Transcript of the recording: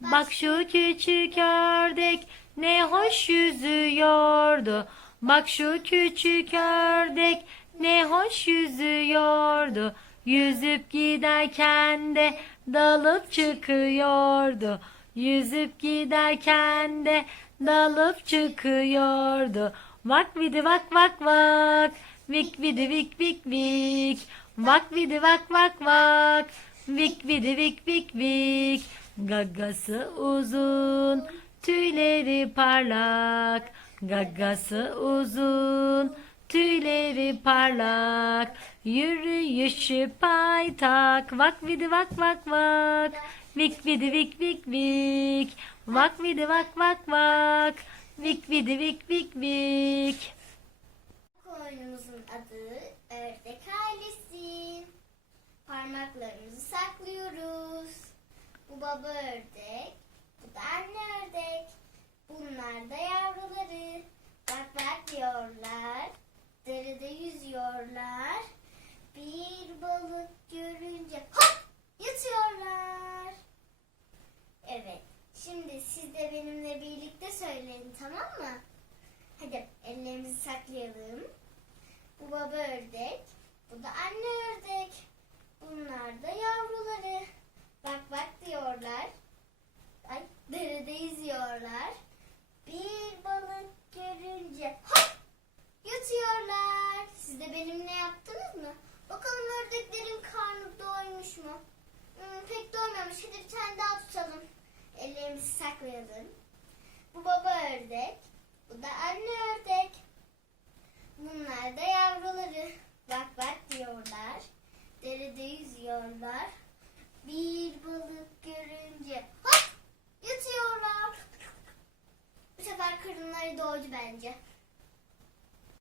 Bak şu küçük ördek ne hoş yüzüyordu. Bak şu küçük ördek ne hoş yüzüyordu. Yüzüp giderken de dalıp çıkıyordu. Yüzüp giderken de dalıp çıkıyordu. Vak vidi vak vak vak. Vik vidi vik vik vik. Vak vidi vak vak vak. Vik vidi vik vik vik. Gagası uzun, tüyleri parlak. Gagası uzun, tüyleri parlak. Yürüyüşü paytak. Vak vidi vak vak vak. Vik vidi vik vik vik. Vak vidi vak vak vak. Vik vidi vik vik vik. Oyunumuzun adı Parmaklarımızı saklıyoruz. Bu baba ördek, bu da anne ördek. Bunlar da yavruları. Bak bak diyorlar. Derede yüzüyorlar. Bir balık görünce hop yatıyorlar. Evet. Şimdi siz de benimle birlikte söyleyin tamam mı? Hadi ellerimizi saklayalım. Bu baba ördek, bu da anne ördek. Bunlar da yavruları. Bak bak diyorlar. Ay derede yüzüyorlar. Bir balık görünce hop yatıyorlar. Siz de benimle yaptınız mı? Bakalım ördeklerin karnı doymuş mu? Hmm, pek doymamış. Hadi bir tane daha tutalım. Ellerimizi saklayalım. Bu baba ördek, bu da anne ördek. Bunlar da yavruları. Bak bak diyorlar. Derede yüzüyorlar. Bir balık görünce hop yatıyorlar. Bu sefer karınları doydu bence.